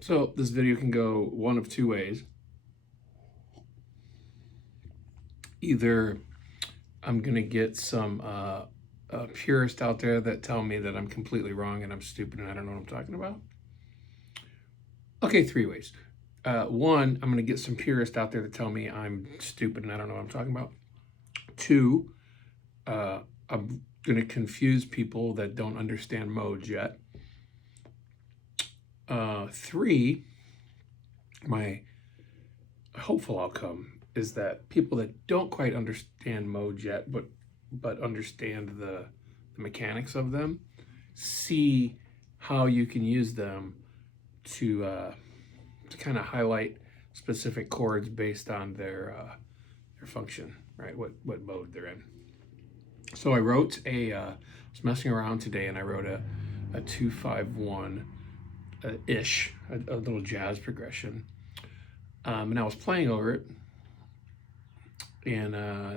So this video can go one of two ways. Either I'm gonna get some purists out there that tell me that I'm completely wrong and I'm stupid and I don't know what I'm talking about. Okay, three ways. One, I'm gonna get some purists out there that tell me I'm stupid and I don't know what I'm talking about. Two, I'm gonna confuse people that don't understand modes yet. Three, my hopeful outcome is that people that don't quite understand modes yet, but understand the mechanics of them, see how you can use them to kind of highlight specific chords based on their function, right? What mode they're in. So I wrote I was messing around today and I wrote a 2-5-1 ish, a little jazz progression. And I was playing over it, and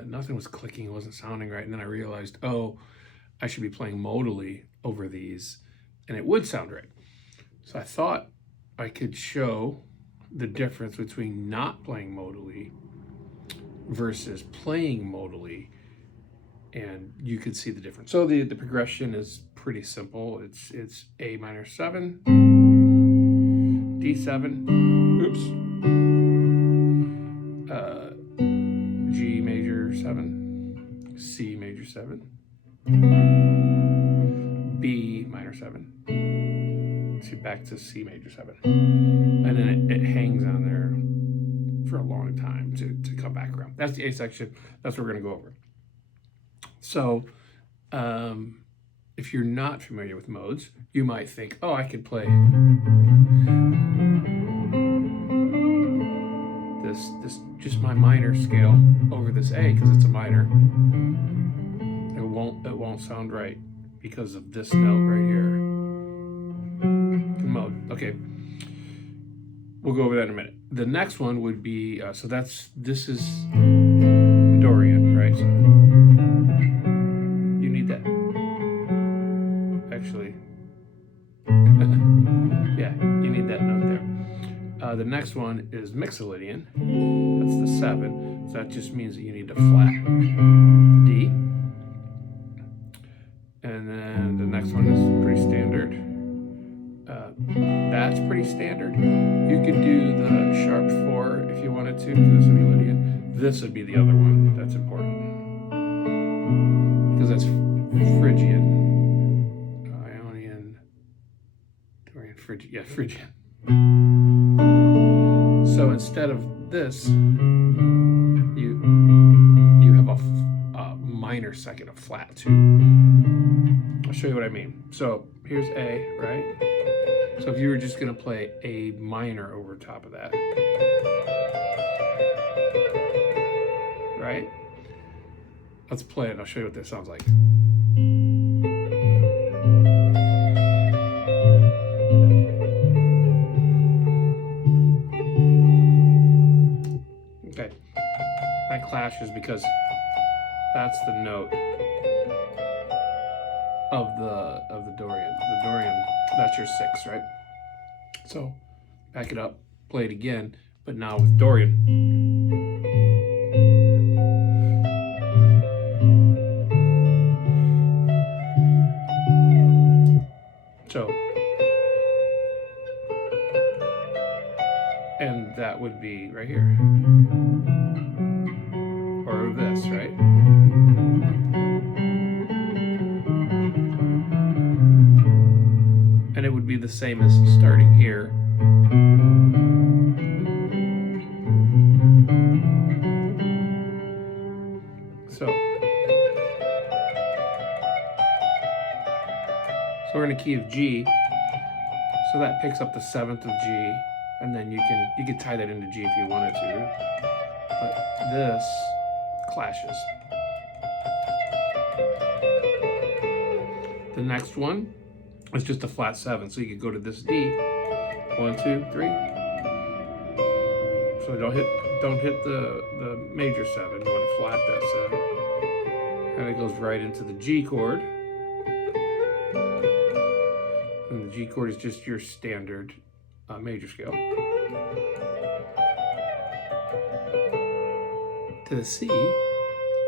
nothing was clicking, it wasn't sounding right. And then I realized, oh, I should be playing modally over these, and it would sound right. So I thought I could show the difference between not playing modally versus playing modally, and you could see the difference. So the progression is pretty simple. It's A minor 7, D7, oops, G major 7, C major 7, B minor 7, see, back to C major 7, and then it hangs on there for a long time to come back around. That's the A section. That's what we're going to go over. So if you're not familiar with modes, you might think, oh, I could play this just my minor scale over this A because it's a minor. It won't sound right because of this note right here. Mode. Okay. We'll go over that in a minute. The next one would be so this is Dorian, right? So you need that. Actually, yeah, you need that note there. The next one is Mixolydian. That's the 7. So that just means that you need a flat D. And then the next one is pretty standard. That's pretty standard. You could do the sharp 4 if you wanted to. This would be Lydian. This would be the other one that's important because that's Phrygian, Ionian, Dorian, Phrygian. Yeah, Phrygian. So instead of this, you have a minor second, a flat 2. I'll show you what I mean. So here's A, right? So if you were just going to play A minor over top of that, right? Let's play it. I'll show you what this sounds like. Okay, that clashes because that's the note of the Dorian. The Dorian, that's your 6, right? So back it up, play it again, but now with Dorian. So, and that would be right here, or this, right? And it would be the same as starting here. So we're in a key of G. So that picks up the 7th of G, and then you can tie that into G if you wanted to. But this clashes. The next one is just a flat 7, so you could go to this D. 1, 2, 3. So don't hit the major 7. You want to flat that 7, and it goes right into the G chord. And the G chord is just your standard major scale, to the C,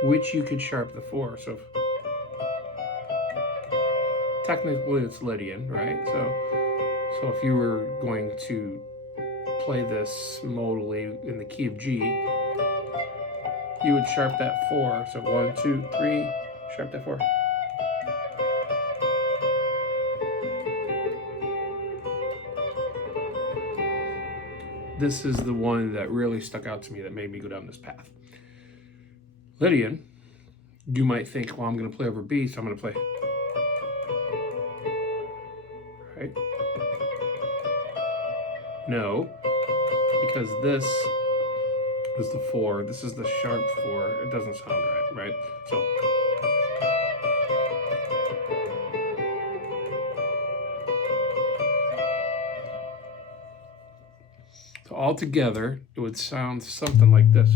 which you could sharp the 4. So technically it's Lydian, right? So if you were going to play this modally in the key of G, you would sharp that 4. So 1, 2, 3, sharp that 4. This is the one that really stuck out to me that made me go down this path. Lydian, you might think, well, I'm going to play over B, so I'm going to play. Right? No, because this is the 4. This is the sharp 4. It doesn't sound right, right? So all together, it would sound something like this.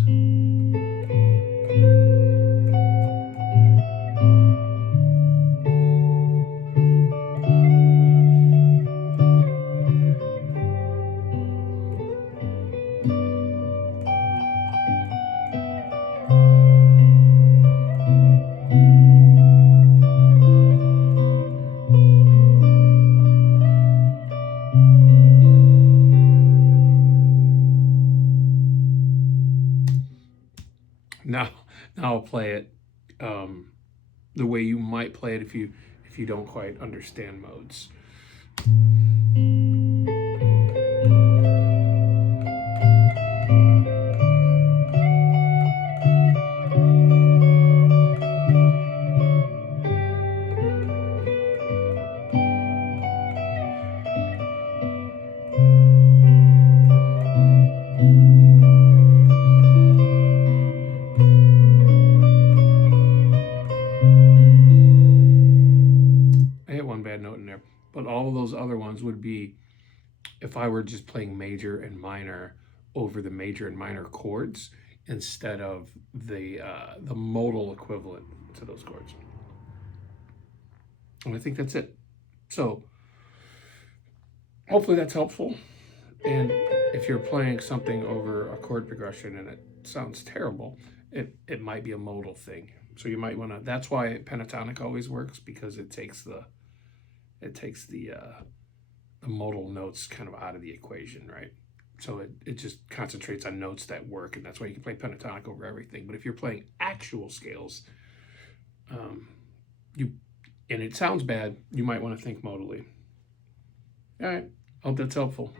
Now I'll play it the way you might play it if you don't quite understand modes. Bad note in there, but all of those other ones would be if I were just playing major and minor over the major and minor chords instead of the modal equivalent to those chords. And I think that's it. So hopefully that's helpful. And if you're playing something over a chord progression and it sounds terrible, it might be a modal thing. So you might want to. That's why pentatonic always works, because it takes the modal notes kind of out of the equation, right? So it just concentrates on notes that work, and that's why you can play pentatonic over everything. But if you're playing actual scales, and it sounds bad, you might want to think modally. All right, hope that's helpful.